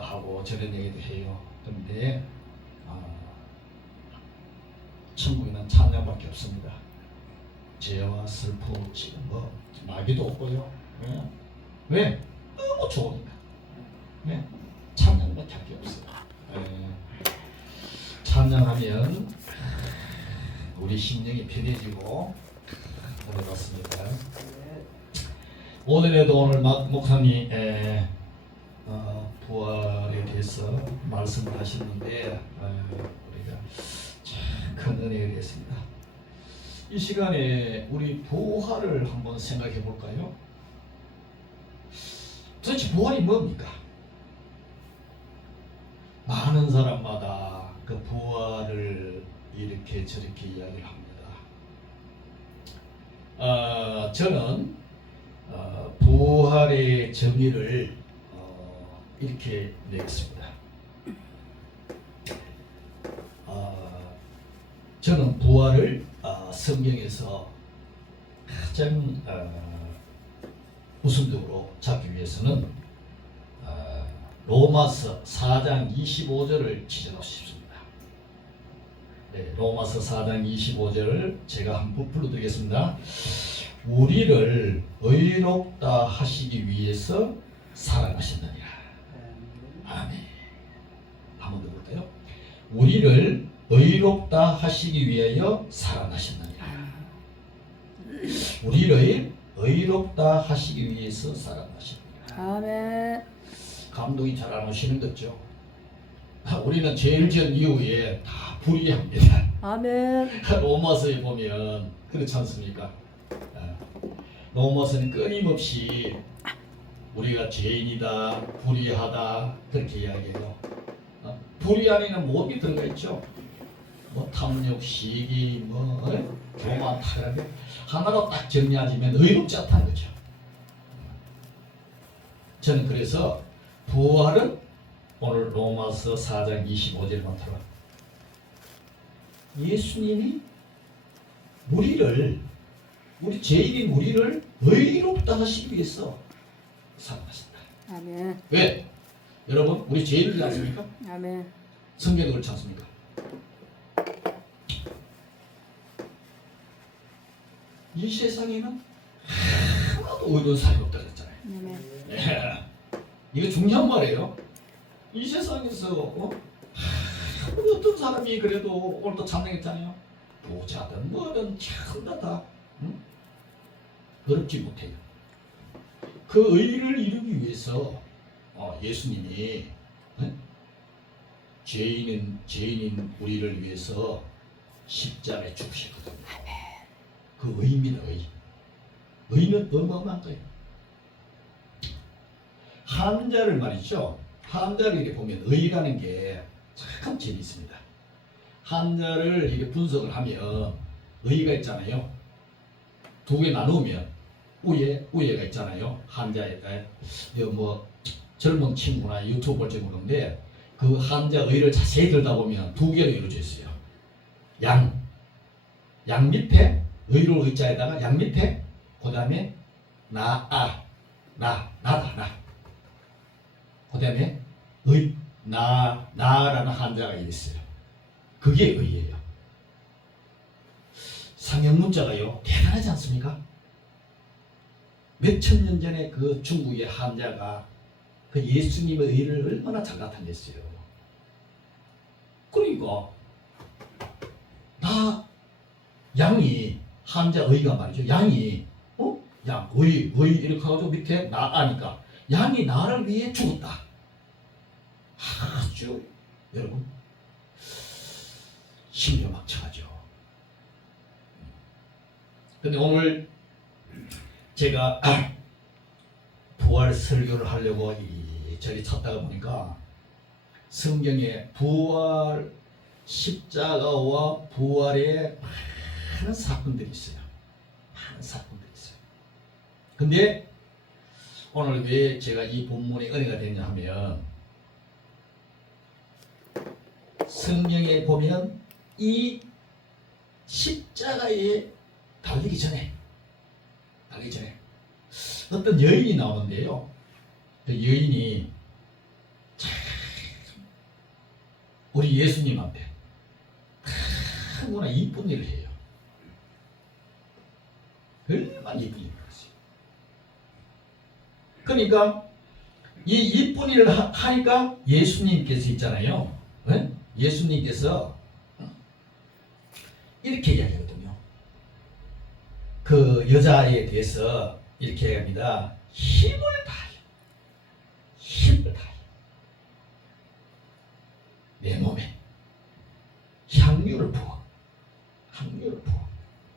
얘기도 하고 저런 얘기도 해요. 그런데 천국에는 찬양밖에 없습니다. 죄와 슬픔, 지금 뭐 마귀도 없고요. 왜? 너무 좋으니까. 찬양밖에 할 게 없어요. 찬양하면 우리 심령이 편해지고 그렇습니다. 오늘에도 오늘 목사님 부활에 대해서 말씀을 하셨는데 우리가 참 큰 은혜가 됐습니다. 이 시간에 우리 부활을 한번 생각해 볼까요? 도대체 부활이 뭡니까? 많은 사람마다 그 부활을 이렇게 저렇게 이야기를 합니다. 저는 부활의 정의를 이렇게 내겠습니다. 저는 부활을 성경에서 가장 우선적으로 잡기 위해서는 로마서 4장 25절을 지적하고 싶습니다. 네, 로마서 4장 25절을 제가 한번 불러드리겠습니다. 우리를 의롭다 하시기 위해서 살아나셨느니라. 아멘. 한번 더 볼까요? 우리를 의롭다 하시기 위하여 살아나셨느니라. 우리를 의롭다 하시기 위해서 살아나셨느니라. 아멘. 감동이 잘 안 오시는 거죠. 우리는 죄를 지은 이후에 다 불의합니다. 아멘. 로마서에 보면 그렇지 않습니까? 로마서는 끊임없이 우리가 죄인이다, 불의하다 그렇게 이야기해요. 불의 안에는 뭐가 들어가 있죠? 뭐 탐욕, 시기, 교만, 타락 하나로 딱 정리하자면 의롭지 않다는 거죠. 저는 그래서 부활은 오늘 로마서 4장 25절만 들어. 예수님이 우리 죄인인 우리를 의롭다 하시기 위해서 살아나신다. 아멘. 왜? 여러분 우리 죄인이지 않습니까? 아멘. 성경도 그렇지 않습니까? 이 세상에는 하나도 의로운 사람이 없다 그랬잖아요. 아멘. 이거 중요한 말이에요. 이 세상에서 우리 어떤 사람이 그래도 오늘도 찬양했잖아요. 부자든 뭐든 전부 다 어렵지 못해요. 그 의를 이루기 위해서 예수님이 죄인인 우리를 위해서 십자가에 죽으셨거든요. 그 의입니다. 의는 어마어마한 거예요. 한자를 말이죠. 한자를 이렇게 보면 의라는 게 참 재미있습니다. 한자를 이렇게 분석을 하면 의가 있잖아요. 두 개 나누면 우예가 있잖아요. 한자에 뭐 젊은 친구나 유튜브 볼지 모르는데 그 한자 의를 자세히 들다 보면 두 개로 이루어져 있어요. 양 밑에 의로 의자에다가 양 밑에 그 다음에 나다. 그 다음에 나라는 한자가 있어요. 그게 의예요. 상형문자가요 대단하지 않습니까? 몇천 년 전에 그 중국의 한자가 그 예수님의 의를 얼마나 잘 나타냈어요. 그러니까 나 양이 한자 의가 말이죠. 양이 의 이렇게 해가지고 밑에 나아니까 양이 나를 위해 죽었다. 아주 여러분 신묘막창하죠. 근데 오늘 제가 부활 설교를 하려고 저리 찾다가 보니까 성경에 부활 십자가와 부활의 많은 사건들이 있어요. 많은 사건들이 있어요. 근데 오늘 왜 제가 이 본문에 은혜가 되냐 하면 성경에 보면 이 십자가에 달리기 전에 어떤 여인이 나오는데요. 그 여인이 참 우리 예수님한테 너무나 이쁜 일을 해요. 얼마나 이쁜 일을 하세요. 그러니까 이 이쁜 일을 하니까 예수님께서 있잖아요. 네? 예수님께서 이렇게 이야기하거든요. 그 여자에 대해서 이렇게 합니다. 힘을 다하여, 힘을 다하여 내 몸에 향유를 부어,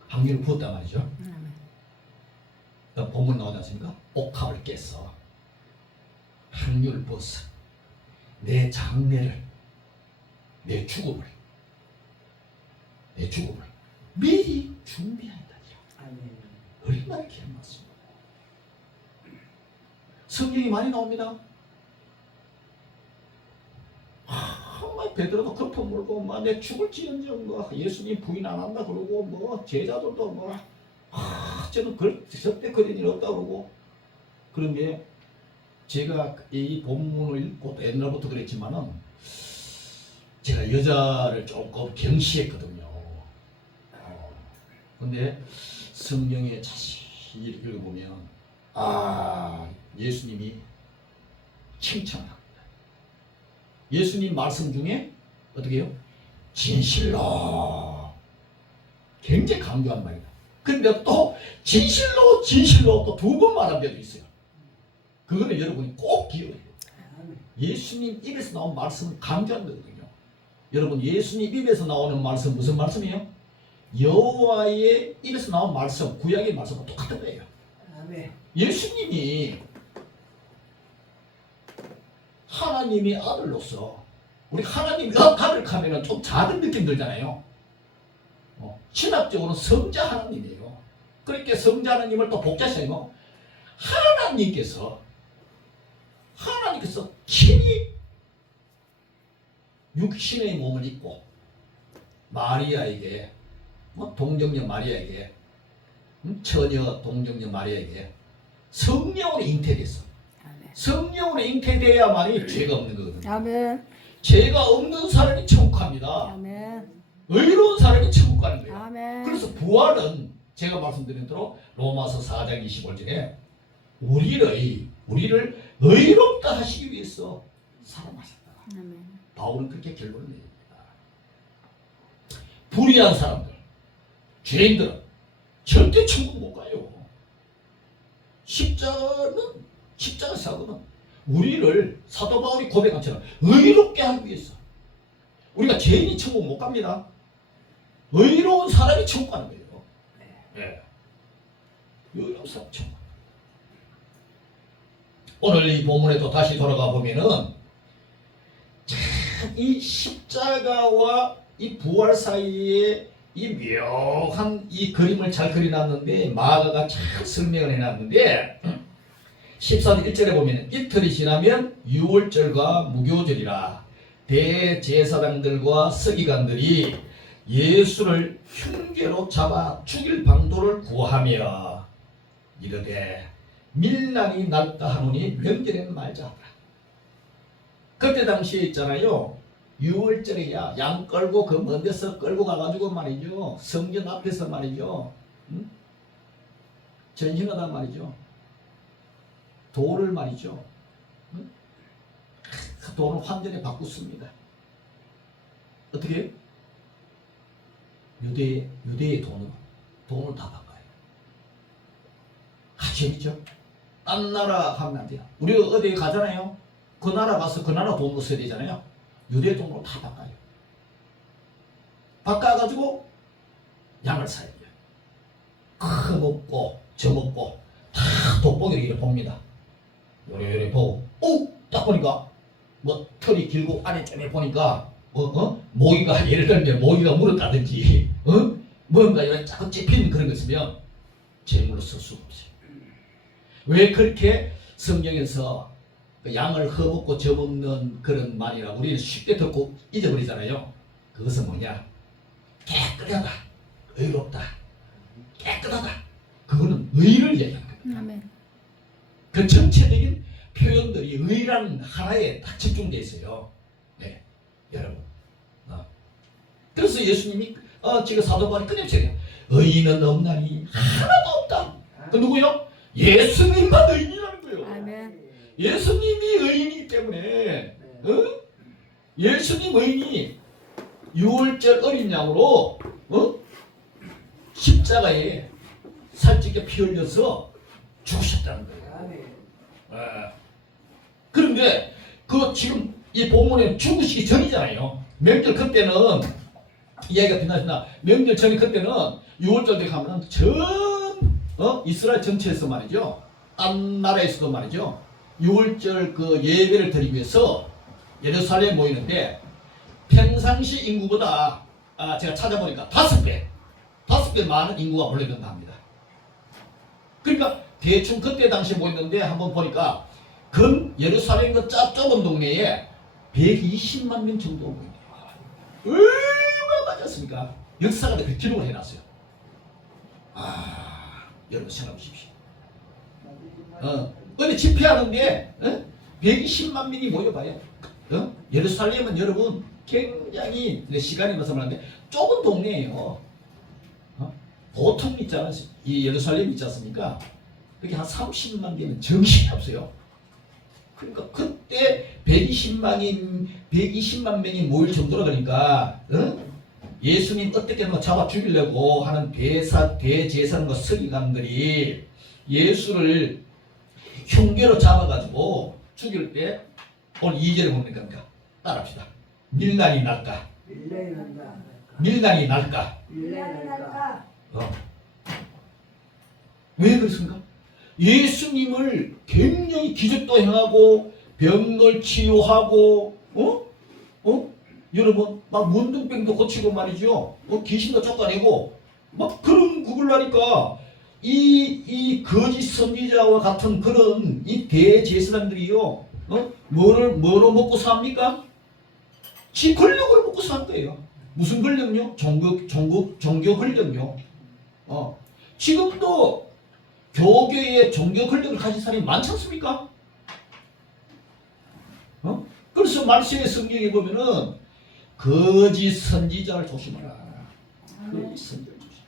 향유를 부었단 말이죠. 본문 나오지 않습니까? 옥합을 깨서 향유를 부어서 내 장례를, 내 죽음을 미리 준비한다. 얼마나 귀한 말씀입니다. 성경이 많이 나옵니다. 베드로도 거품 물고 내 죽을지언정 예수님 부인 안 한다 그러고 제자들도 저는 절대 그런 일 없다 그러고. 그런데 제가 이 본문을 읽고 옛날부터 그랬지만은 제가 여자를 조금 경시했거든요. 근데 성경에 자세히 읽어보면 예수님이 칭찬합니다. 예수님 말씀 중에 어떻게 해요? 진실로, 굉장히 강조한 말이다. 근데 또 진실로 또 두 번 말한 데도 있어요. 그거는 여러분이 꼭 기억해요. 예수님 입에서 나온 말씀을 강조한 거거든요. 여러분, 예수님 입에서 나오는 말씀 무슨 말씀이에요? 여호와의 입에서 나온 말씀, 구약의 말씀과 똑같은 거예요. 예수님이 하나님의 아들로서, 우리 하나님의 아들 하면은 좀 작은 느낌 들잖아요. 신학적으로는 성자 하나님이에요. 그렇게 성자 하나님을 또 복자시하면 하나님께서 친히 육신의 몸을 입고 마리아에게, 동정녀 마리아에게, 처녀 동정녀 마리아에게 성령으로 잉태됐어. 성령으로 잉태돼야만이 죄가 없는 거거든요. 아멘. 죄가 없는 사람이 천국 갑니다. 아멘. 의로운 사람이 천국 가는 거예요. 아멘. 그래서 부활은 제가 말씀드린 대로 로마서 4장 25절에 우리를 의롭다 하시기 위해서 사랑하셨다. 아멘. 바울은 그렇게 결론을 내립니다. 불의한 사람들, 죄인들은 절대 천국 못 가요. 십자가 사고는 우리를 사도 바울이 고백한 처럼 의롭게 하기 위해서. 우리가 죄인이 천국 못 갑니다. 의로운 사람이 천국 가는 거예요. 네. 의로운 사람 천국. 오늘 이 본문에도 다시 돌아가 보면은 참 이 십자가와 이 부활 사이에 이 묘한 이 그림을 잘 그려놨는데, 마가가 참 설명을 해놨는데 14절 1절에 보면 이틀이 지나면 유월절과 무교절이라 대제사장들과 서기관들이 예수를 흉계로 잡아 죽일 방도를 구하며 이르되 밀란이 났다 하노니 명절에는 말자 하더라. 그때 당시에 있잖아요, 유월절에야 양 끌고 그 먼 데서 끌고 가가지고 말이죠, 성전 앞에서 말이죠, 전신하단 말이죠, 돌을 말이죠, 그 돌을 환전에 바꿨습니다. 어떻게 해요? 유대의 돈을 다 바꿔요. 재밌죠? 딴 나라 하면 안 돼요. 우리가 어디에 가잖아요, 그 나라 가서 그 나라 돈으로 써야 되잖아요. 유대 돈으로 다 바꿔요. 바꿔가지고 양을 사야 돼요. 먹고 저먹고 다 돋보기를 이렇게 봅니다. 요래 보고, 딱 보니까 털이 길고 안에 좀 보니까 모기가, 예를 들면 모기가 물었다든지 뭔가 이런 자꾸 찝힌 그런 거 있으면 제물로 쓸 수가 없어요. 왜 그렇게 성경에서 그 양을 허먹고 저먹는 그런 말이라 우리는 쉽게 듣고 잊어버리잖아요. 그것은 뭐냐? 깨끗하다, 의롭다, 깨끗하다. 그거는 의를 얘기하는 겁니다. 아멘. 그 전체적인 표현들이 의라는 하나에 딱 집중되어 있어요. 네, 여러분, 그래서 예수님이 지금 사도바울이 끊임없이 의인은 없나니 하나도 없다. 그 누구요? 예수님만 의인이라는 거예요. 아멘. 예수님이 의인이기 때문에 예수님 의인이 6월절 어린 양으로 십자가에 살찌게 피 흘려서 죽으셨다는 거예요. 그런데 그 지금 이 본문에 죽으시기 전이잖아요. 명절 그때는 이야기가 빛나신다. 명절 전에 그때는 6월절 때 가면 전 이스라엘 전체에서 말이죠. 딴 나라에서도 말이죠. 6월절 그 예배를 드리기 위해서 예루살렘에 모이는데 평상시 인구보다 제가 찾아보니까 5배 많은 인구가 몰려든다 합니다. 그러니까 대충 그때 당시에 모였는데 한번 보니까 예루살렘 그 좁은 동네에 120만 명 정도 모이네요. 얼마나 많지 않습니까? 역사가 그 기록을 해놨어요. 여러분 생각해 보십시오. 근데 집회하는데 120만 명이 모여봐요. 예루살렘은 여러분 굉장히 시간이 나서 말하는데 좁은 동네예요. 보통 있잖아요. 이 예루살렘 있지 않습니까? 그게 한 30만 개는 정신이 없어요. 그러니까 그때 120만 명이 모일 정도로 그러니까 예수님 어떻게 잡아 죽이려고 하는 대제사장과 서기관들이 예수를 흉계로 잡아가지고 죽일 때 오늘 2절에 뭡니까? 따라합시다. 밀란이 날까? 밀란이 날까? 왜 그렇습니까? 예수님을 굉장히 기적도 행하고 병을 치유하고 여러분 막 문둥병도 고치고 말이죠. 귀신도 쫓아내고 막 그런 그걸 하니까 이 거짓 선지자와 같은 그런 이 대제사장들이요. 뭐로 먹고 삽니까? 지 권력으로 먹고 사는 거예요. 무슨 권력요? 종교 권력요. 지금도 교계에 종교 권력을 가진 사람이 많지 않습니까? 그래서 말씀의 성경에 보면은 거짓 선지자를 조심하라. 거짓 선지자를 조심하라.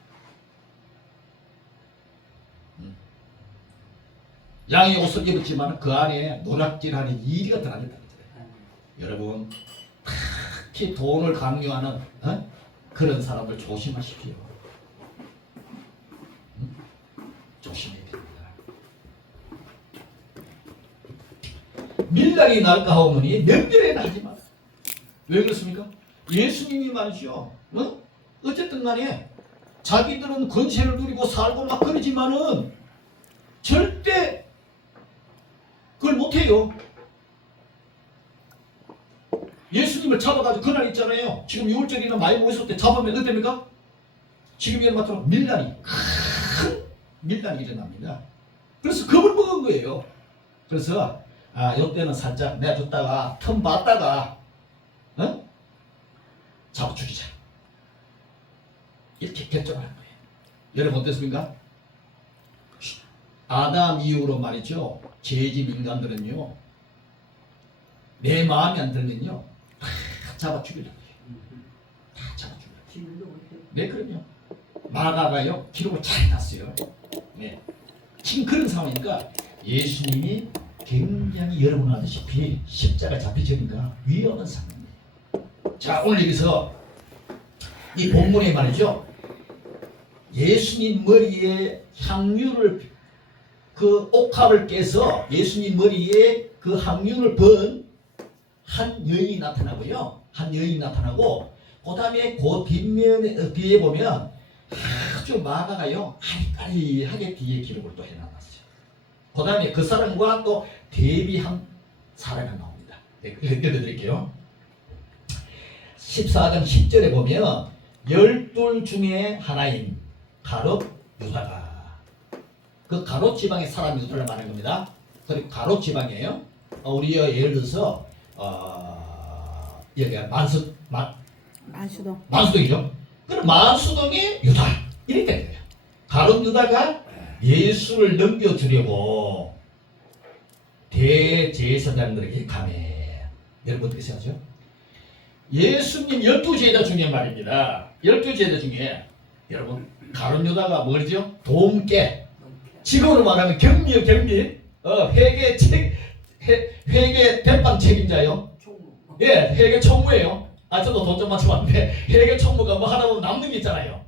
양의 옷을 입었지만 그 안에 노략질하는 이리가 들어있다는 거예요. 여러분 특히 돈을 강요하는 그런 사람을 조심하십시오. 조심해야 됩니다. 밀란이 날까 하오니 명절에는 하지 마라. 왜 그렇습니까? 예수님이 말이죠. 어쨌든 간에 자기들은 권세를 누리고 살고 막 그러지만은 절대 그걸 못해요. 예수님을 잡아가지고 그날 있잖아요. 지금 6월절이나 많이 모였을 때 잡으면 어떻습니까? 지금 이런 것처럼 큰 밀란이 일어납니다. 그래서 겁을 먹은 거예요. 그래서 이때는 살짝 내줬다가 틈 봤다가 잡아 죽이자. 이렇게 결정하는 거예요. 여러분 어땠습니까? 아담 이후로 말이죠. 죄진 인간들은요. 내 마음에 안 들면요. 다 잡아 죽이려고 해요. 다 잡아 죽이려고 해요. 네, 그럼요. 마가가요. 기록을 잘 놨어요. 네. 지금 그런 상황이니까 예수님이 굉장히 여러분 아시다시피 십자가 잡히시니까 위험한 상황이에요. 자, 오늘 여기서 이 본문에 말이죠. 예수님 머리에 향유를 그 옥합을 깨서 예수님 머리에 그 향유를 번 한 여인이 나타나고요. 한 여인이 나타나고 그 다음에 그 뒷면에 뒤에 보면 아주 마가가요. 아리까리하게 뒤에 기록을 또 해놨어요. 그 다음에 그 사람과 또 대비한 사람이 나옵니다. 네, 읽어드릴게요. 14장 10절에 보면 12 중에 하나인 가롯 유다가 그 가롯 지방의 사람 유다를 말하는 겁니다. 그리고 가롯 지방이에요. 우리가 예를 들어서 여기가 만수동이죠. 그럼 만수동의 유다 이렇게 된 거예요. 가롯 유다가 예수를 넘겨주려고 대제사장들에게 감해. 여러분 어떻게 생각하죠? 예수님 12제자 중에 말입니다. 12제자 중에 여러분 가룟 유다가 뭐죠? 도움깨. 지금으로 말하면 경미요 경미. 회계 대빵 책임자요. 예, 회계 총무예요. 저도 돈 좀 맞춰봤는데 회계 총무가 뭐 하다 보면 남는 게 있잖아요.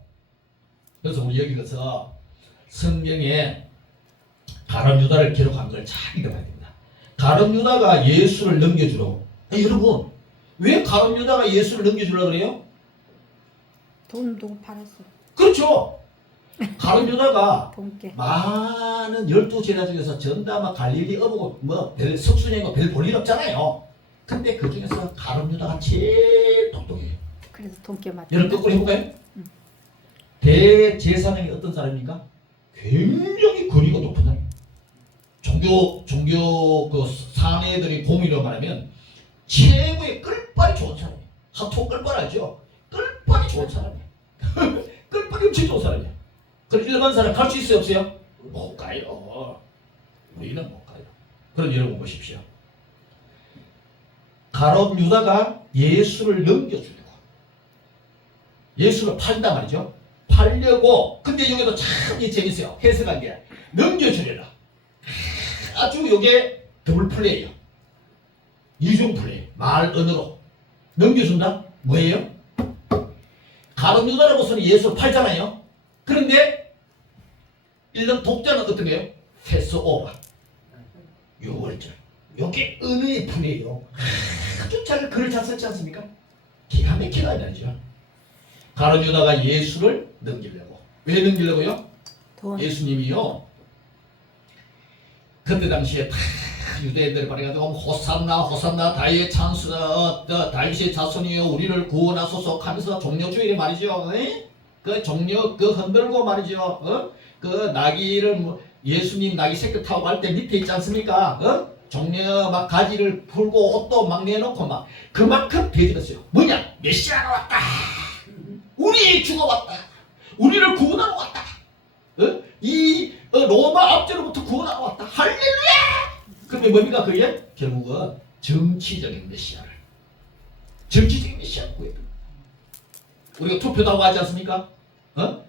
그래서 우리 여기서 성경에 가룟 유다를 기록한 걸 잘 읽어봐야 됩니다. 가룟 유다가 예수를 넘겨주려고. 여러분 왜 가룟 유다가 예수를 넘겨주려고 그래요? 돈도 팔았어. 그렇죠. 가룟 유다가 돈깨. 많은 12제자 중에서 전담아 갈릴리 어부고 별 석순이고 별 볼 일 없잖아요. 근데 그 중에서 가룟 유다가 제일 똑똑해요. 그래서 돈깨 맞. 여러분 거꾸로 해볼까요? 대제사장이 어떤 사람입니까? 굉장히 거리가 높은 사람. 종교 그 사내들이 공의로 말하면 최고의 끌빨이 좋은 사람이에요. 하토 끌빨 알죠? 끌빨이 좋은 사람이에요. 끌빨이 엄청 좋은 사람이에요. 그럼 일반 사람 갈 수 있어요 없어요? 못 가요. 우리는 못 가요. 그럼 여러분 보십시오. 가룟 유다가 예수를 넘겨주려고. 예수를 팔다 말이죠. 팔려고. 근데 여기도 참 재밌어요. 해석한 게 넘겨주려라. 아주 이게 더블 플레이요. 이중 플레이. 말 언어로 넘겨준다. 뭐예요? 가룟 유다라고서는 예수를 팔잖아요. 그런데 일단 독자는 어떤 거예요? 패스오버. 6월절. 이게 은혜의 플레이요. 아주 잘 글을 잘 썼지 않습니까? 기가 막히다 말이죠. 가룟 유다가 예수를 넘기려고. 왜 넘기려고요? 돈. 예수님이요. 그때 당시에 다 유대인들이 말해가지고 호산나 호산나 다윗의 찬스나 다윗의 자손이요 우리를 구원하소서 하면서 종려주일에 말이죠. 그 종려 그 흔들고 말이죠. 그 나귀를 예수님 나귀 새끼 타고 갈 때 밑에 있지 않습니까? 종려 막 가지를 풀고 옷도 막 내놓고 막 그만큼 대들었어요. 뭐냐? 메시아가 왔다. 우리 죽어왔다. 우리를 구원하러 왔다. 이 로마 압제로부터 구원하러 왔다. 할렐루야! 근데 뭡니까 그게? 결국은 정치적인 메시아를 정치적인 메시아를 구했다. 우리가 투표도 하고 하지 않습니까?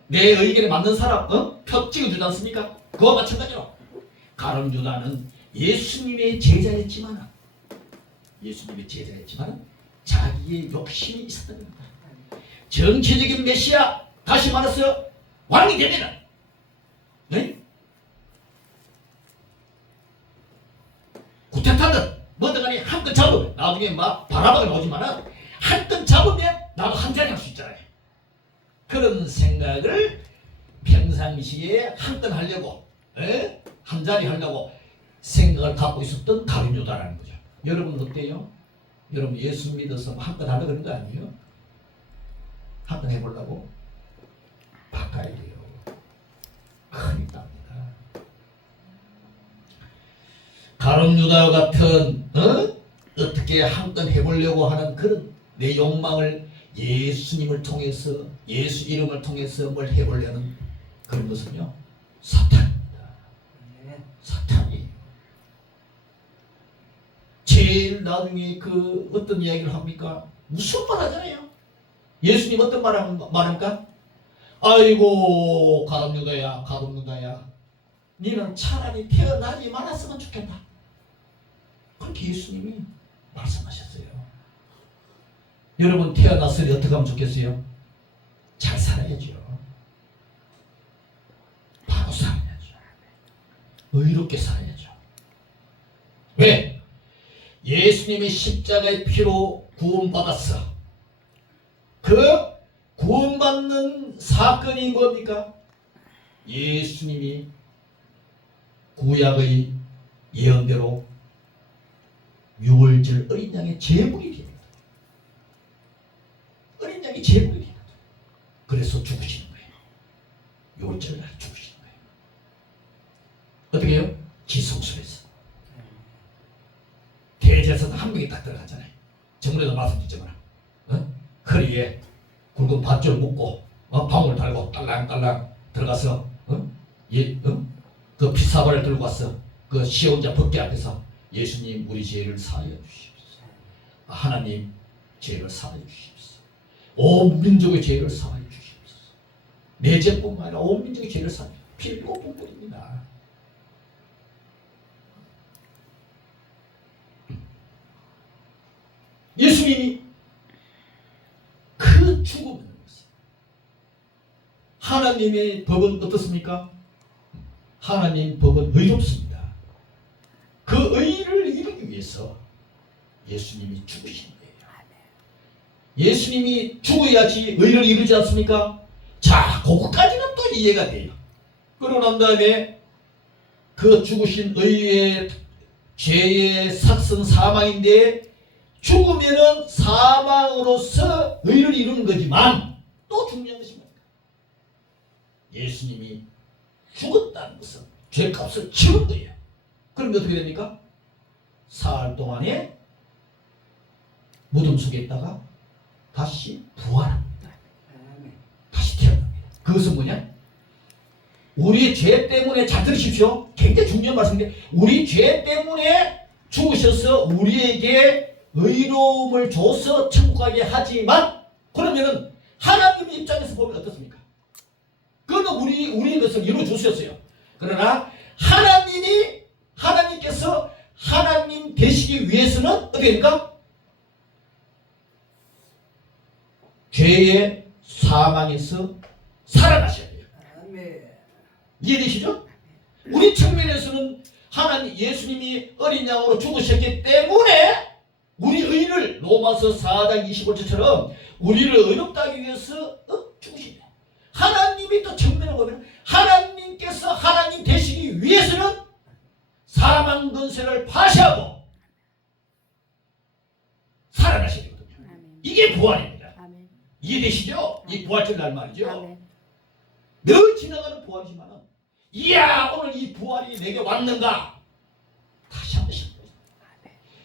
내 의견에 맞는 사람 표 찍어주지 않습니까? 그와 마찬가지로 가룟 유다는 예수님의 제자였지만 자기의 욕심이 있었던 겁니다. 정치적인 메시아, 다시 말해서 왕이 되면은 구태타든 뭐든 간에 한 건 잡으면 나중에 막 바라바가 나오지만은 한 건 잡으면 나도 한 자리 할 수 있잖아요. 그런 생각을 평상시에 한 건 하려고 한 자리 하려고 생각을 갖고 있었던 가룟 유다라는 거죠. 여러분 어때요? 여러분 예수 믿어서 한 건 하려고 그런 거 아니에요? 한 건 해보려고 바꿔야 돼요. 큰일 납니다. 가룟 유다와 같은 어떻게 한 건 해보려고 하는 그런 내 욕망을 예수님을 통해서 예수 이름을 통해서 뭘 해보려는 그런 것은요 사탄입니다. 사탄이에요. 제일 나중에 그 어떤 이야기를 합니까? 무슨 말 하잖아요. 예수님 어떤 말 합니까? 아이고 가룟 유다야 니는 차라리 태어나지 말았으면 좋겠다. 그렇게 예수님이 말씀하셨어요. 여러분 태어났으니 어떻게 하면 좋겠어요? 잘 살아야죠. 바로 살아야죠. 의롭게 살아야죠. 왜? 예수님이 십자가의 피로 구원받았어. 그 구원받는 사건이 뭡니까? 예수님이 구약의 예언대로 6월절 어린 양의 제물이 됩니다. 어린 양이 제물이 됩니다. 그래서 죽으시는 거예요. 6월절 날 죽으시는 거예요. 어떻게 해요? 지성소에서 대제사장 한 명이 딱 들어가잖아요. 정례도 말씀드렸잖아. 허리에 굵은 밧줄 묶고 방울 달고 딸랑딸랑 들어가서 그 피사발을 들고 왔어. 그 시온자 법궤 앞에서 예수님 우리 죄를 사하여 주십시오. 하나님 죄를 사하여 주시옵소서. 온 민족의 죄를 사하여 주시옵소서. 내 죄뿐만 아니라 온 민족의 죄를 사하여 필고 본분입니다. 예수님이 그 죽음을 하나님의 법은 어떻습니까? 하나님 법은 의롭습니다. 그 의를 이루기 위해서 예수님이 죽으신 거예요. 예수님이 죽어야지 의를 이루지 않습니까? 자, 그거까지는 또 이해가 돼요. 그러고 난 다음에 그 죽으신 의의 죄의 삭은 사망인데 죽으면은 사망으로서 의를 이루는 거지만 또 중요한 것이 뭡니까? 예수님이 죽었다는 것은 죄값을 치른 거예요. 그럼 어떻게 됩니까? 사흘 동안에 무덤 속에 있다가 다시 부활합니다. 다시 태어납니다. 그것은 뭐냐? 우리 죄 때문에, 잘 들으십시오. 굉장히 중요한 말씀인데, 우리 죄 때문에 죽으셔서 우리에게 의로움을 줘서 천국 가게 하지만, 그러면은 하나님 입장에서 보면 어떻습니까? 그거는 우리의 것을 이루어 주셨어요. 그러나 하나님께서 하나님 되시기 위해서는 어떻게 됩니까? 죄의 사망에서 살아나셔야 돼요. 이해되시죠? 우리 측면에서는 하나님 예수님이 어린 양으로 죽으셨기 때문에 우리 의를 로마서 4장 25절처럼 우리를 의롭다 하기 위해서 죽으시네. 하나님이 또 측면을 보면 하나님께서 하나님 되시기 위해서는 사망 권세를 파시하고 살아나셔야 되거든요. 이게 부활입니다. 이해되시죠? 이 부활절 날 말이죠. 늘 지나가는 부활이지만 이야 오늘 이 부활이 내게 왔는가 다시 한번 싶어요.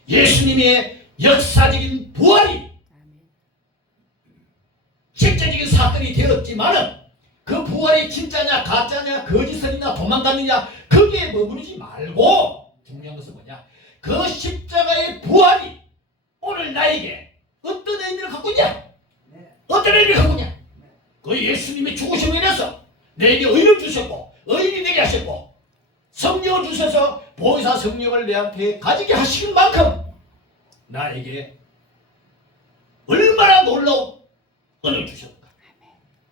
예수님의 역사적인 부활이 실제적인 사건이 되었지만은 그 부활이 진짜냐 가짜냐 거짓선이냐 도망갔느냐 거기에 머무르지 말고 중요한 것은 뭐냐, 그 십자가의 부활이 오늘 나에게 어떤 의미를 갖고 있냐, 어떤 의미를 갖고 있냐. 그 예수님의 죽으심에 인해서 내게 의를 주셨고 의인이 되게 하셨고 성령을 주셔서 보혜사 성령을 내한테 가지게 하시는 만큼 나에게 얼마나 놀라운 은혜를 주셨는가.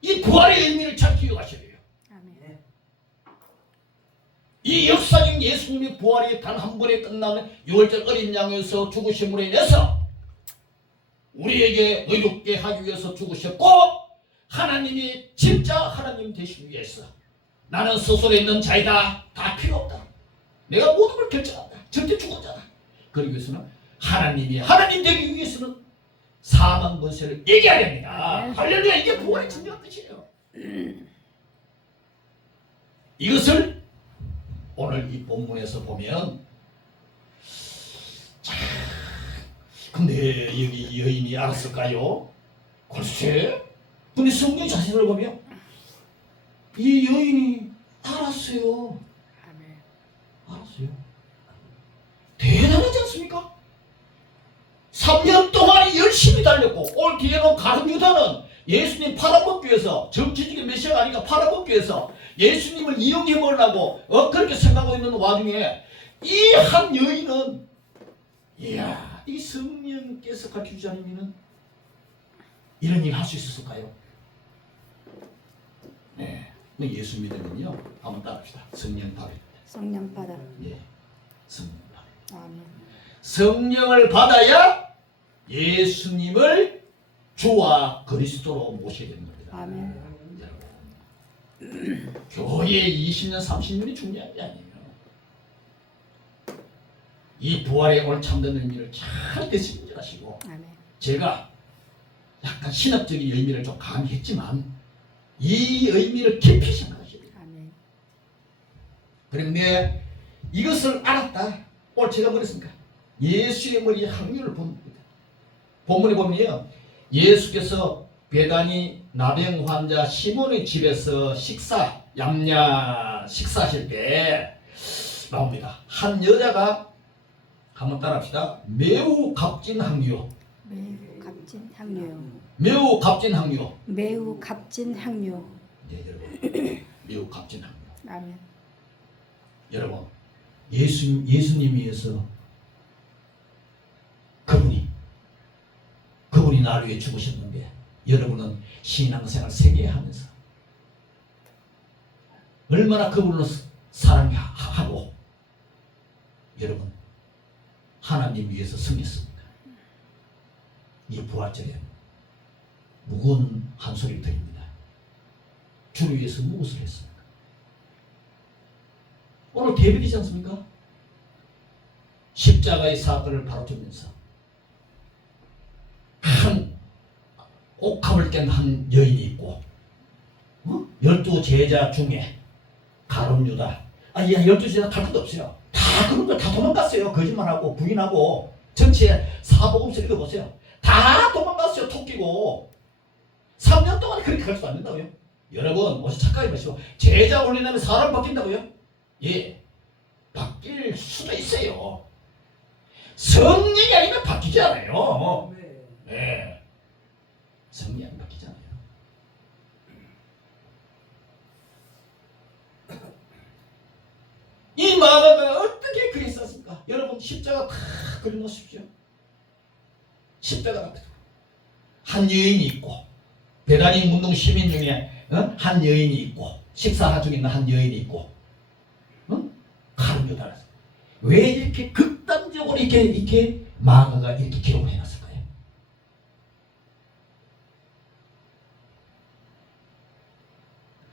이 부활의 의미를 잘 기억하셔야 돼요. 이 역사적인 예수님의 부활이 단 한 번에 끝나는 6월절 어린 양에서 죽으심으로 인해서 우리에게 의롭게 하기 위해서 죽으셨고, 하나님이 진짜 하나님 되시기 위해서 나는 스스로 있는 자이다, 다 필요 없다, 내가 모든 걸 결정한다, 절대 죽었잖아. 그러기 위해서는 하나님이 하나님 되기 위해서는 사망 권세를 이겨야 됩니다. 할렐루야. 이게 부활의 진정한 뜻이에요. 이것을 오늘 이 본문에서 보면, 자, 근데 여기 여인이 알았을까요? 글쎄, 근데 성경 자신을 보면 이 여인이 알았어요. 알았어요. 대단하지 않습니까? 3년 동안 열심히 달렸고, 올 뒤에는 가룟 유다는 예수님 팔아먹기 위해서, 정치적인 메시아가 아니라 팔아먹기 위해서 예수님을 이용해 먹으려고 그렇게 생각하고 있는 와중에 이 한 여인은, 이야, 이 성령께서 가르쳐주지 않으면 이런 일 할 수 있었을까요? 네, 예수 믿으면요, 한번 따라합시다. 성령 받아. 성령 받아. 예, 성령 받아. 아멘. 성령을 받아야 예수님을 주와 그리스도로 모시게 되는 겁니다. 아멘. 여러분, 교회 20년, 30년이 중요한 게 아니에요. 이 부활의 오늘 참된 의미를 잘 되신지하시고, 제가 약간 신학적인 의미를 좀 가미했지만 이 의미를 깊이 생각하셔야 돼요. 그런데 이것을 알았다. 오늘 제가 뭐랬습니까? 예수의 머리에 항유를 본 겁니다. 본문에 보면요, 예수께서 베다니 나병 환자 시몬의 집에서 식사하실 때 나옵니다. 한 여자가, 한번 따라합시다. 매우 값진 항유. 매우 값진 향유. 매우 값진 향유. 매우 값진 향유. 네, 여러분. 매우 값진 향유. 아멘. 여러분, 예수님 위해서 그분이 나를 위해 죽으셨는데 여러분은 신앙생활 세계 하면서 얼마나 그분을 사랑하고 여러분 하나님 위해서 섬겼습니까? 이 부활절에 무거운 한 소리를 드립니다. 주를 위해서 무엇을 했습니까? 오늘 대비되지 않습니까? 십자가의 사건을 바로잡으면서 한 옥합을 깬 한 여인이 있고 12제자 중에 가룟 유다 야 12제자 갈 것도 없어요. 다 그런 걸 다 도망갔어요. 거짓말하고 부인하고 전체 사복음서 읽어보세요. 다 도망갔어요. 토끼고 3년 동안 그렇게 가르쳐도 안 된다고요. 여러분 어서 착각하지 마시고 제자 훈련하면 사람 바뀐다고요? 예, 바뀔 수도 있어요. 성령이 아니면 바뀌지 않아요. 네. 성령이 아니면 바뀌지 않아요. 이 마가가 어떻게 그랬었습니까? 여러분 십자가 다 그려놓으십시오. 십자가 앞에 한 여인이 있고 베다니 문동 시민 중에 한 여인이 있고 식사 중에 있는 한 여인이 있고 가룟 유다라서 왜 이렇게 극단적으로 이렇게 마가가 이렇게 기록을 해놨을까요?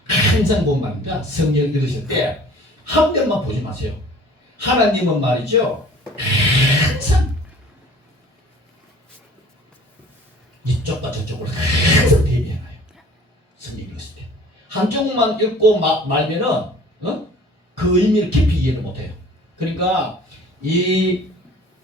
항상 본 말입니다. 성경 읽으실 때 한 면만 보지 마세요. 하나님은 말이죠. 항상 이쪽과 저쪽을 항상 대비해놔요. 성경 읽으실 때 한쪽만 읽고 말면은 그 의미를 깊이 이해를 못해요. 그러니까 이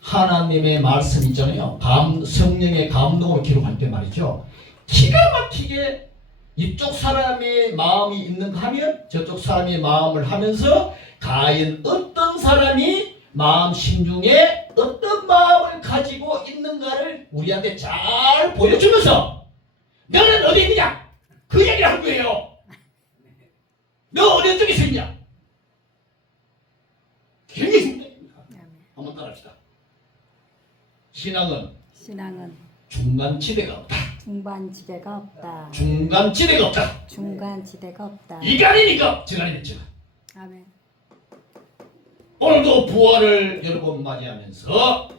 하나님의 말씀 있잖아요. 성령의 감동을 기록할 때 말이죠. 기가 막히게 이쪽 사람의 마음이 있는가 하면 저쪽 사람의 마음을 하면서 과연 어떤 사람이 마음 심중에 어떤 마음을 가지고 있는가를 우리한테 잘 보여주면서 너는 어디 있느냐? 그 얘기를 한 거예요. 너 어느 쪽에 서 있냐? 굉장히 중요합니다. 한번 따라합시다. 신앙은 중간지대가 없다. 중간지대가 없다. 중간지대가 없다. 중간지대가 없다. 이간이니까 저간이면 저간. 아멘. 오늘도 부활을 여러분 맞이하면서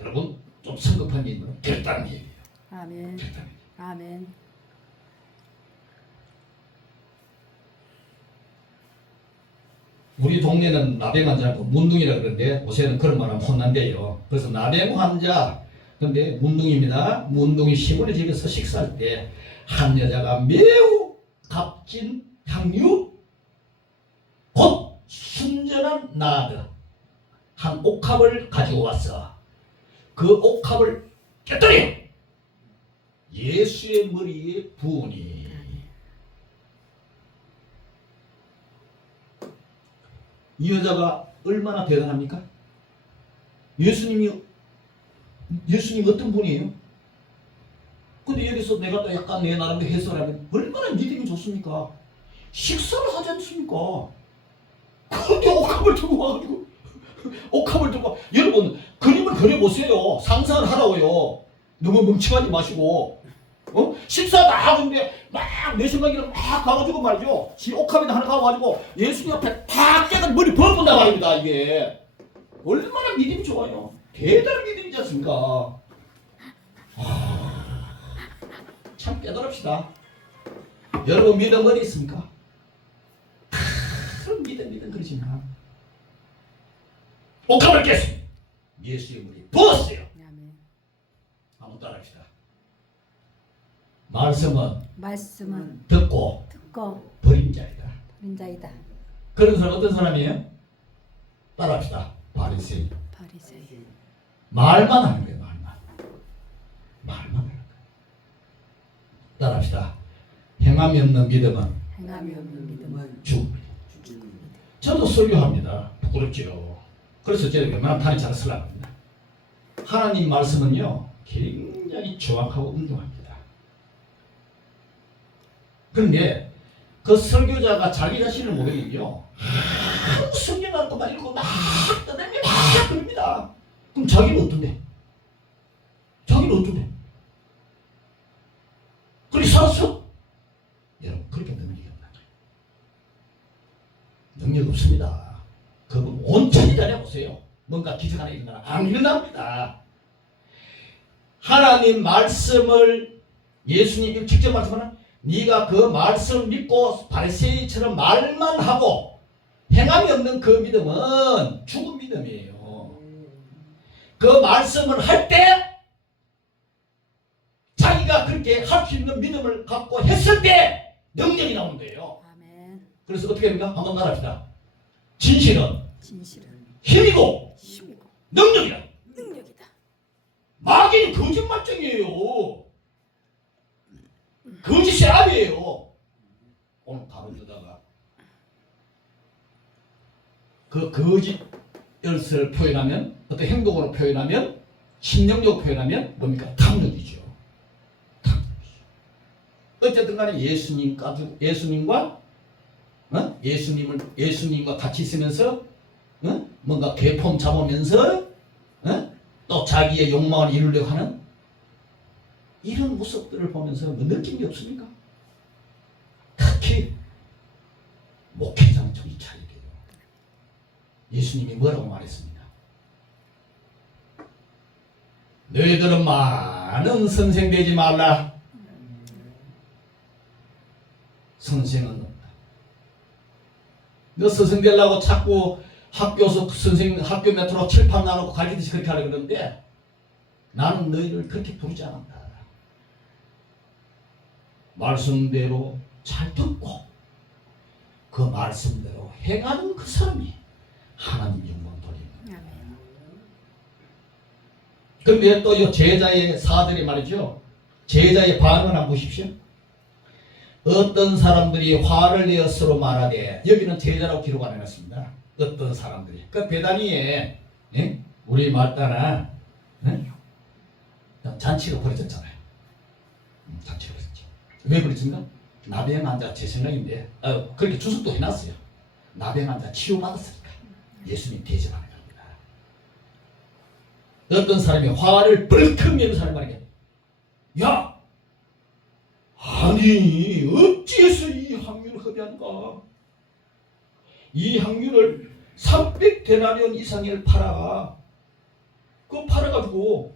여러분 좀 성급한 일은 결단의 얘기예요. 아멘. 결단의 얘기. 아멘. 우리 동네는 나병 환자라고 문둥이라 그러는데 요새는 그런 말 하면 혼난대요. 그래서 나병 환자 근데 문둥이입니다. 문둥이 시골에 집에서 식사할 때 한 여자가 매우 값진 향유 곧 순전한 나드 한 옥합을 가지고 왔어. 그 옥합을 깨뜨려 예수의 머리에 부으니 이 여자가 얼마나 대단합니까? 예수님 어떤 분이에요? 근데 여기서 내가 또 약간 내 나름대로 해설하면 얼마나 믿음이 좋습니까? 식사를 하지 않습니까? 그런데 옥합을 들고 와가지고 옥합을 들고 여러분 그림을 그려보세요. 상상을 하라고요. 너무 멍청하지 마시고 식사 다 하는데 막 내 생각이랑 막 가가지고 말이죠. 지 옥합에다 하나 가가지고 예수님 앞에 탁 깨가 머리 벌어본단 말입니다. 이게 얼마나 믿음이 좋아요. 대단한 믿음이지 않습니까? 참 깨달읍시다. 여러분 믿음 어디 있습니까? 큰 믿음 그러지만 옥합을 깼습니다. 예수의 물이 부었어요. 아멘. 한번 따라합시다. 말씀은 듣고 버린 자이다. 버린 자이다. 그런 사람 어떤 사람이에요? 따라합시다. 바리새인. 말만 하는 거예요. 말만 하는 거예요. 따라합시다. 행함이 없는 믿음은 죽음이다. 저도 설교합니다. 부끄럽지요. 그래서 제가 웬만하면 단이 잘 쓰려고 합니다. 하나님 말씀은요 굉장히 굉장히 정확하고 웅장합니다. 그런데 그 설교자가 자기 자신을 모르겠요. 성경을 또 막 읽고 막 떠들며 막 그럽니다. 그럼 자기는 어떤데? 자기는 어떤데? 그렇게 살았어? 여러분 그렇게 능력이 없나? 능력 없습니다. 그분 온천히 다녀보세요. 뭔가 기적 하나 일어나나? 안 일어납니다. 하나님 말씀을 예수님이 직접 말씀하는 네가 그 말씀을 믿고 바리새인처럼 말만 하고 행함이 없는 그 믿음은 죽은 믿음이에요. 그 말씀을 할 때 자기가 그렇게 할 수 있는 믿음을 갖고 했을 때 능력이 나오는 거예요. 아멘. 그래서 어떻게 됩니까? 한번 말합시다. 진실은 진실은 힘이고 힘이고 능력이다. 능력이다. 마귀는 거짓말쟁이에요. 거짓의 압이에요. 오늘 다루다가 그 거짓 열쇠를 표현하면 어떤 행동으로 표현하면 신령적으로 표현하면 뭡니까? 탐욕이죠. 탐욕이죠. 어쨌든 간에 예수님과 예수님과 같이 있으면서 뭔가 괴폼 잡으면서 또 자기의 욕망을 이루려고 하는 이런 모습들을 보면서 뭐 느낀 게 없습니까? 특히 목회자는 정신 차리게요. 예수님이 뭐라고 말했습니까? 너희들은 많은 선생 되지 말라. 선생은 없다. 너 선생 되려고 자꾸 학교에서 학교 메트로 칠판 나누고 가리듯이 그렇게 하려고 그러는데 나는 너희를 그렇게 부르지 않았다. 말씀대로 잘 듣고 그 말씀대로 행하는 그 사람이 하나님 영광 돌립니다. 아멘. 그런데 또 이 제자의 사들이 말이죠. 제자의 반응을 한번 보십시오. 어떤 사람들이 화를 내어 서로 말하되, 여기는 제자라고 기록 안 해놨습니다. 어떤 사람들이. 그 베다니에 우리 말따나 잔치가 벌어졌잖아요. 잔치가 벌어졌죠. 왜 그랬습니까? 나병 환자 제 생각인데 그렇게 주석도 해놨어요. 나병 환자 치유받았으니까 예수님 대접하는 겁니다. 어떤 사람이 화를 벌컥 내는 사람이 말이야. 야! 아니 어찌해서 이 향유를 허비한가? 이 향유를 300데나리온 이상을 팔아. 그거 팔아가지고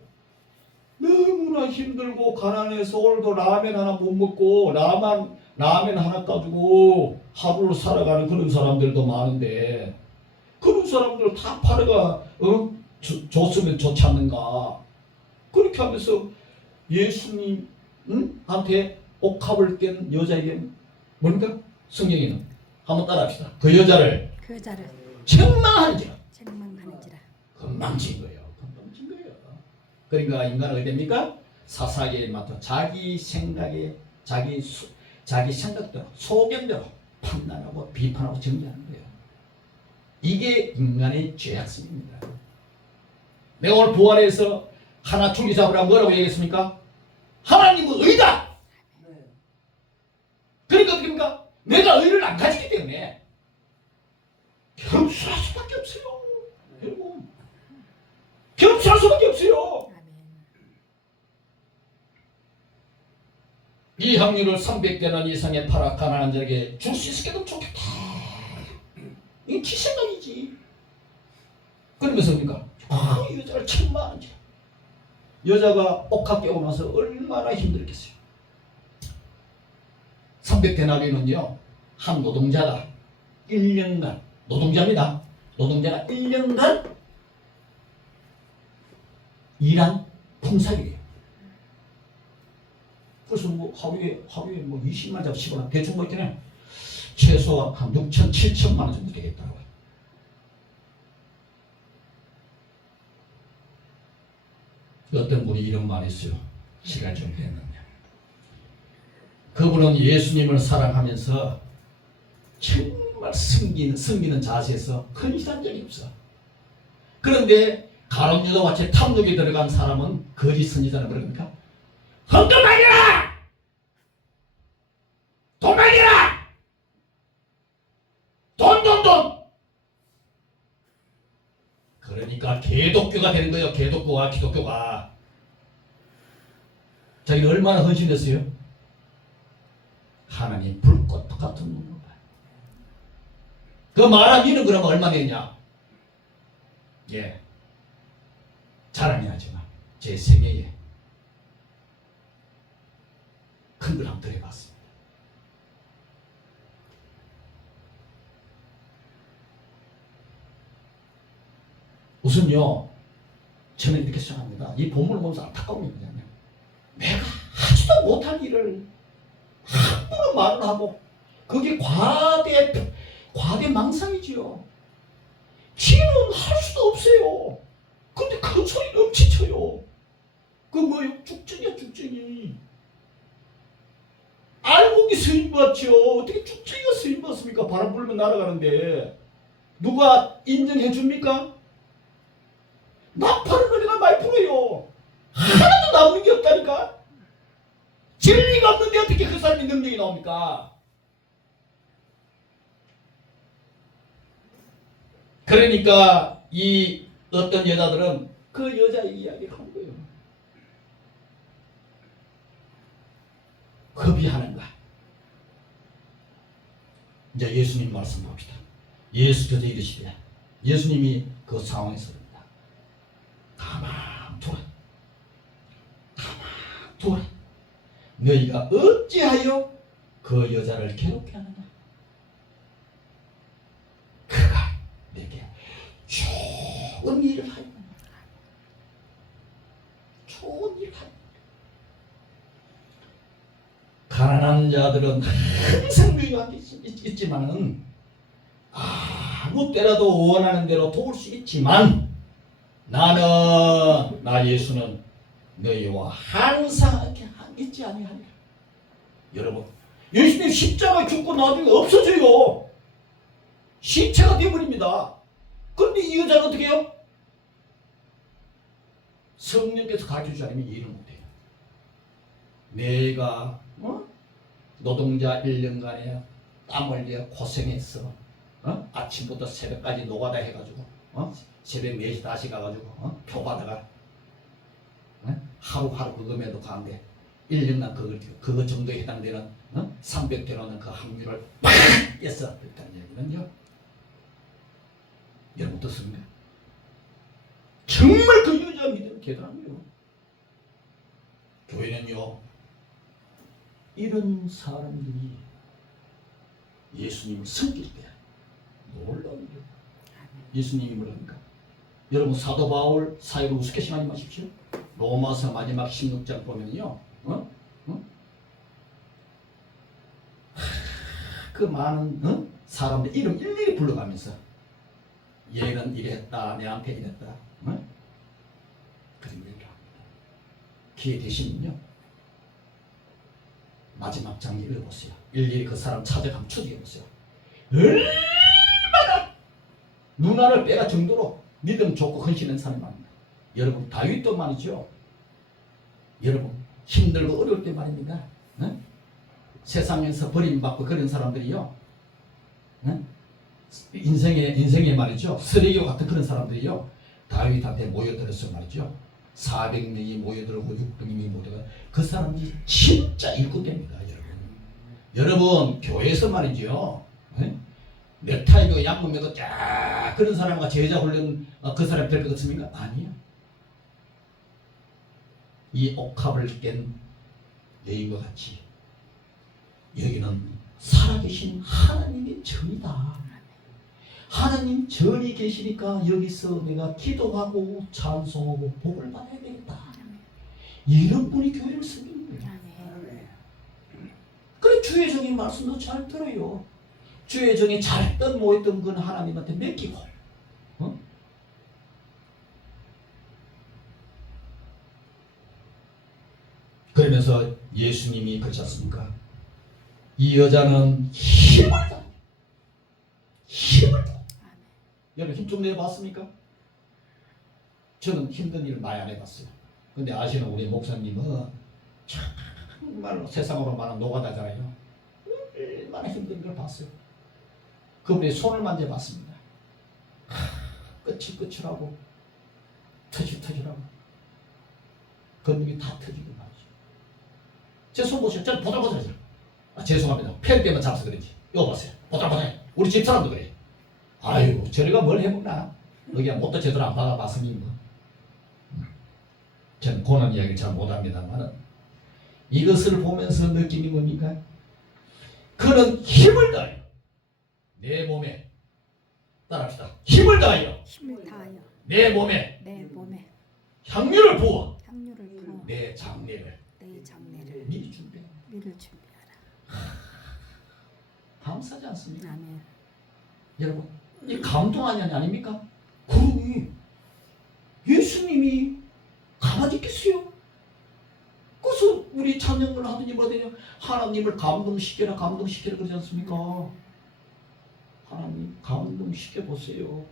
너무나 힘들고 가난해서 오늘도 라면 하나 못 먹고 라면 하나 가지고 하루를 살아가는 그런 사람들도 많은데 그런 사람들 다 팔아가 줬으면 좋지 않는가? 그렇게 하면서 예수님 한테 옥합을 깬 여자에게 뭡니까? 성경에는 한번 따라합시다. 그 여자를 책망하는지라. 책망하는지라. 건망진 거예요. 건망진 거예요. 그러니까 인간은 어디 됩니까? 사사기에 맡아 자기 생각에 자기 생각대로 소견대로 판단하고 비판하고 정죄하는 거예요. 이게 인간의 죄악성입니다. 내가 오늘 부활해서 하나 줄기 잡으라 뭐라고 얘기했습니까? 하나님은 의다. 그러니까 어떻게 합니까? 내가 의를 안 가지기 때문에 겸손할 수밖에 없어요. 여러분 겸손할 수밖에 없어요. 이 향유를 300데나리 이상의 팔아 가난한 자에게 줄 수 있게 되면 좋겠다. 이게 지 생각이지. 그러면서 뭡니까? 이 여자를 책망하는지. 여자가 옥합 깨고 나서 얼마나 힘들겠어요. 300데나리온은요 한 노동자가 1년간 노동자입니다. 노동자가 1년간 일한 품삯이에요. 그래서 뭐 하루에 뭐 20만 잡치거나 대충 뭐 있잖아요. 최소한 한 6천, 7천만 원 정도 되겠더라고요. 어떤 분이 이런 말이 있어요. 시간이 좀 됐는데. 그분은 예수님을 사랑하면서 정말 섬기는 자세에서 헌신한 적이 없어. 그런데 가룟 유다와 같이 탐욕에 들어간 사람은 거짓 선지자는 그럽니까? 헌금 많이라! 돈 많이라! 돈! 그러니까 개독교가 되는 거예요. 개독교와 기독교가. 자기는 얼마나 헌신했어요? 하나님 불꽃 같은 눈물. 그 말한 이는 그러면 얼마 냈냐? 예. 자랑이 하지만 제 생애에 큰 걸 한번 드려봤습니다. 우선요, 저는 이렇게 생각합니다. 이 본문을 보면서 안타까운 게 뭐냐면, 내가 하지도 못한 일을 함부로 말을 하고, 그게 과대 망상이지요. 지는 할 수도 없어요. 근데 큰 소리 넘치쳐요. 그 뭐요? 쭉증이야, 쭉증이. 알곡이 쓰임 받죠. 어떻게 쭉증이가 쓰임 받습니까? 바람 불면 날아가는데. 누가 인정해 줍니까? 나팔은 은혜가 많이 불어요. 하나도 남는 게 없다니까. 진리가 없는데 어떻게 그 사람이 능력이 나옵니까? 그러니까 이 어떤 여자들은 그 여자의 이야기를 하는 거예요. 겁이하는가. 이제 예수님 말씀 봅시다. 예수께서 이르시되, 예수님이 그 상황에서 가만 두라. 너희가 어찌하여 그 여자를 괴롭게 하느냐? 그가 내게 좋은 일을 하였느냐? 좋은 일을 하였느냐? 가난한 자들은 항상 유익한 게 있지만은 아무 때라도 원하는 대로 도울 수 있지만, 나 예수는 너희와 항상 있지 아니하리라. 여러분, 예수님 십자가에 죽고 나중에 없어져요. 시체가 되어버립니다. 그런데 이 여자는 어떻게 해요? 성령께서 가르쳐주지 않으면 이해를 못해요. 내가 노동자 1년간에 땀 흘려 고생했어. 아침부터 새벽까지 노가다 해가지고 새벽 4시 다시 가가지고 표 받아가 하루하루 그거에도 가는데 1년간 그거 정도에 해당되는 300대로는 그 확률을 팍 깼어. 그랬다는 얘기는요. 여러분 어떻습니까? 정말 그 여자 믿음이 대단한 거예요. 교회는요, 이런 사람들이 예수님을 섬길 때 놀라운 거예요. 예수님이 뭐랍니까? 여러분 사도 바울 사역을 우습게 생각하지 마십시오. 로마서 마지막 16장 보면요, 그 많은 사람들 이름 일일이 불러가면서 얘는 이랬다, 내한테 이랬다, 그런 얘기를 합니다. 기회 되시면요, 마지막 장 읽어보세요. 일일이 그 사람 찾아가면 추적해보세요. 얼마나 눈알을 빼갈 정도로 믿음 좋고 헌신한 사람이 많습니다. 여러분 다윗도 말이죠. 여러분 힘들고 어려울 때 말입니다. 세상에서 버림받고 그런 사람들이요, 인생에 말이죠, 쓰레기와 같은 그런 사람들이요, 다윗한테 모여들어서 말이죠, 400명이 모여들고 600명이 모여들고 그 사람들이 진짜 일꾼됩니다. 여러분 교회에서 말이죠, 메타이고 양금에도 쫙 그런 사람과 제자 훈련 그 사람이 될 것 같습니까? 아니요. 이 옥합을 깬 여인과 같이 여기는 살아계신 하나님의 전이다. 하나님 전이 계시니까 여기서 내가 기도하고 찬송하고 복을 받아야 되겠다. 이런 분이 교회를 섬기는 거예요. 그래 주의 종의 말씀도 잘 들어요. 주의 종이 잘했던 뭐했던 건 하나님한테 맡기고, 그러면서 예수님이 그렇지 않습니까? 이 여자는 힘을 다. 여러분 힘 좀 내봤습니까? 저는 힘든 일을 많이 안 해봤어요. 근데 아시는 우리 목사님은 참 정말로 세상으로 말하는 노가다잖아요. 얼마나 힘든 걸 봤어요. 그분의 손을 만져봤습니다. 끝이라고 터지라고 건능이 다 터지고 말이죠. 제 손 보세요. 저는 보들보들하죠. 죄송합니다. 팬 때문에 잡아서 그런지. 이거 보세요. 보들보들. 우리 집사람도 그래. 아유 저리가 뭘 해먹나. 여기야 못도 제대로 안 박아봤으니 뭐. 저는 고난 이야기를 잘 못합니다만 이것을 보면서 느낌이 뭡니까? 그는 힘을 다하여 내 몸에 따라합시다. 힘을 다하여 내 몸에 향유를 부어 내 장례를 미리 준비하라. 감사하지 않습니까? 아멘. 여러분 이 감동 아닙니까? 그러니 예수님이 가만히 있겠어요? 그래서 우리 찬양을 하더니 뭐더니 하나님을 감동시켜라 그러지 않습니까? 하나님 감동시켜 보세요.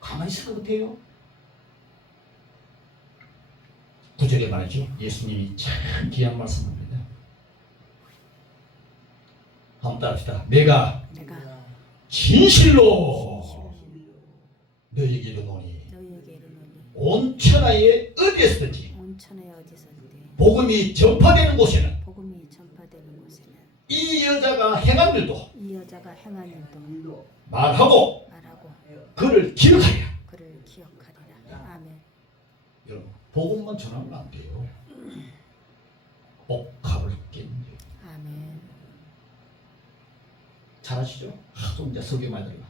가만히 있으면 못해요. 9절에 말이죠. 예수님이 참 귀한 말씀합니다. 한번 따라합시다. 내가 진실로 너에게 이르노니 온 천하에 어디에서든지 복음이 전파되는 곳에는 이 여자가 행한 일도 말하고 그를 기억하리라. 아멘. 여러분 복음만 전하면 안 돼요. 옥합을 깬 아멘. 잘 아시죠? 좀 이제 설교 많이 들어가.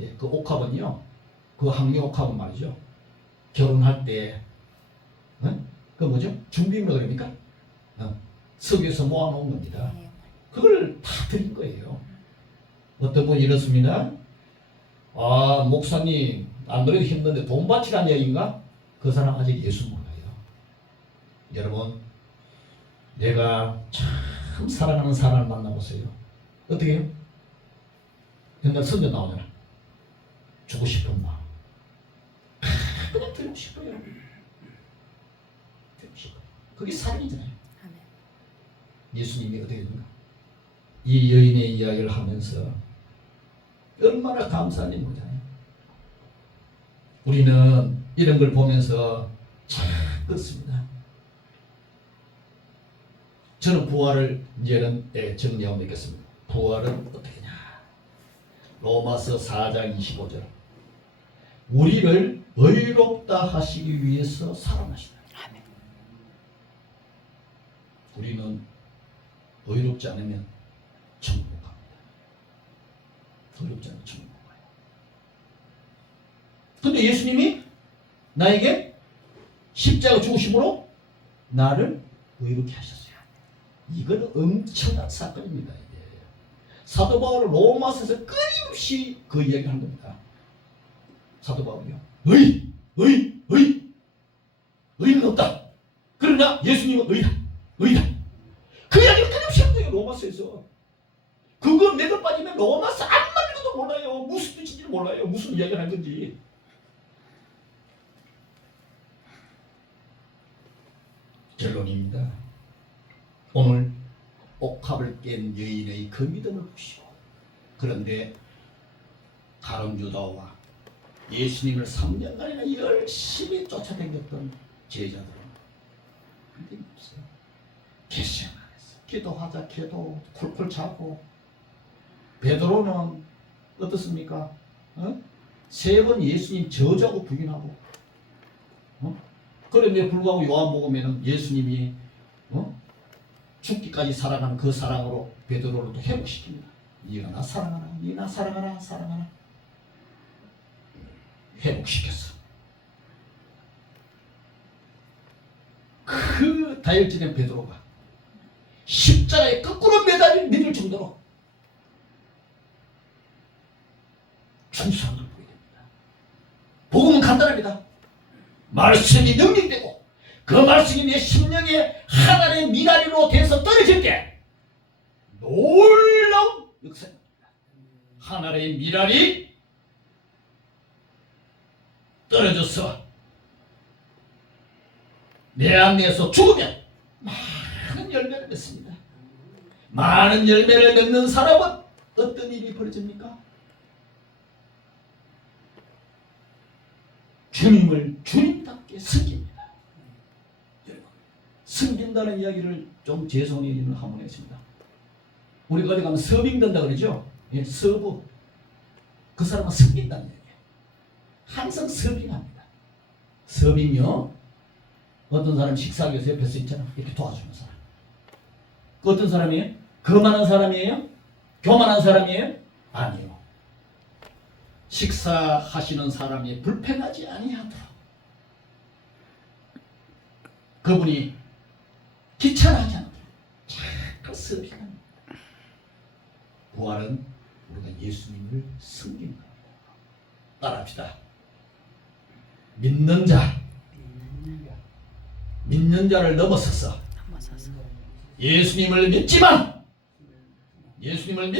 예, 그 옥합은요, 그 학교 옥합은 말이죠. 결혼할 때, 그 뭐죠? 준비물 그럽니까? 석유에서 모아놓은 겁니다. 그걸 다 드린 거예요. 어떤 분이 이렇습니다. 아, 목사님, 안 그래도 힘든데 돈 바치라는 얘기인가? 그 사람 아직 예수 몰라요. 여러분, 내가 참 사랑하는 사람을 만나보세요. 어떻게 해요? 옛날 선전 나오잖아. 주고 싶은 마음. 그냥 드리고 싶어요. 드리고 싶어요. 그게 사랑이잖아요. 아멘. 예수님이 어떻게 했는가? 이 여인의 이야기를 하면서 얼마나 감사한지 모르잖아요. 우리는 이런 걸 보면서 참 그렇습니다. 저는 부활을 이제는 정리하고 있겠습니다. 부활은 어떻게 하냐? 로마서 4장 25절. 우리를 의롭다 하시기 위해서 살아나시다. 아멘. 우리는 의롭지 않으면 천국 못 갑니다. 의롭지 않으면 천국 못 가요. 근데 예수님이 나에게 십자가 죽으심으로 나를 의롭게 하셨어요. 이건 엄청난 사건입니다. 이게. 사도 바울은 로마서에서 끊임없이 그 이야기를 한 겁니다. 사도 바울이요. 의는 없다. 그러나 예수님은 의다. 그 이야기를 끊임없이 한 거예요. 로마서에서. 그거 내가 빠지면 로마서 암만 읽어도 몰라요. 무슨 뜻인지 몰라요. 무슨 이야기를 한 건지. 결론입니다. 오늘 옥합을 깬 여인의 그 믿음을 보시고, 그런데 가룟유다와 예수님을 3년간이나 열심히 쫓아다녔던 제자들은 한 게 없어요. 개시험 안 했어요. 기도하자 기도 콜콜 차고. 베드로는 어떻습니까? 3번 예수님 저주하고 부인하고. 그런데 불구하고 요한복음에는 예수님이 죽기까지 사랑하는 그 사랑으로 베드로를 또 회복시킵니다. 네가 나 사랑하나? 네가 나 사랑하나? 회복시켰어. 그 다혈질된 베드로가 십자가에 거꾸로 매달린 믿을 정도로 충성을 보게 됩니다. 복음은 간단합니다. 말씀이 능력되고 그 말씀이 내 심령에 하나의 미나리로 돼서 떨어질 때 놀라운 역사입니다. 하나의 미나리 떨어져서 내 안에서 죽으면 막 열매를 맺습니다. 많은 열매를 맺는 사람은 어떤 일이 벌어집니까? 주님을 주님답게 섬깁니다. 여러분, 섬긴다는 이야기를 좀 죄송히 한번 했습니다. 우리가 어디 가면 서빙된다 그러죠? 예, 서브. 그 사람은 섬긴다는 얘기예요. 항상 서빙합니다. 서빙요. 어떤 사람 식사하기 위해서 옆에서 있잖아. 이렇게 도와주는 사람. 그 어떤 사람이에요? 거만한 사람이에요? 교만한 사람이에요? 아니요. 식사하시는 사람이 불편하지 아니하도록 그분이 귀찮아하지 않도록 자꾸 서빙합니다. 부활은 우리가 예수님을 섬기는 겁니다. 따라합시다. 믿는 자를 넘어서서 예수님을 믿지만 예수님을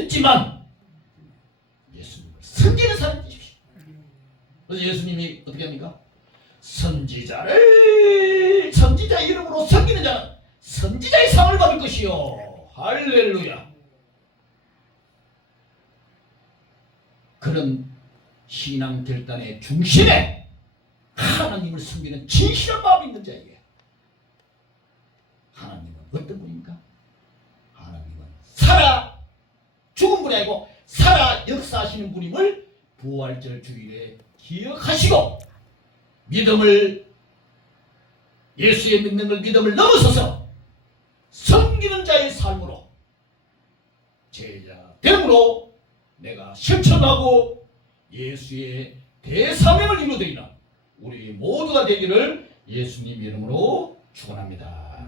섬기는 사람이 되십시오. 그래서 예수님이 어떻게 합니까? 선지자 이름으로 섬기는 자는 선지자의 상을 받을 것이요. 할렐루야. 그런 신앙 결단의 중심에 하나님을 섬기는 진실한 마음이 있는 자에게 하나님은 어떤 분입니까? 하나님은 살아 죽은 분이 아니고 살아 역사하시는 분임을 부활절 주일에 기억하시고 예수의 믿는 걸 믿음을 넘어서서 섬기는 자의 삶으로 제자 됨으로 내가 실천하고 예수의 대사명을 이루어드리는 우리 모두가 되기를 예수님 이름으로 축원합니다.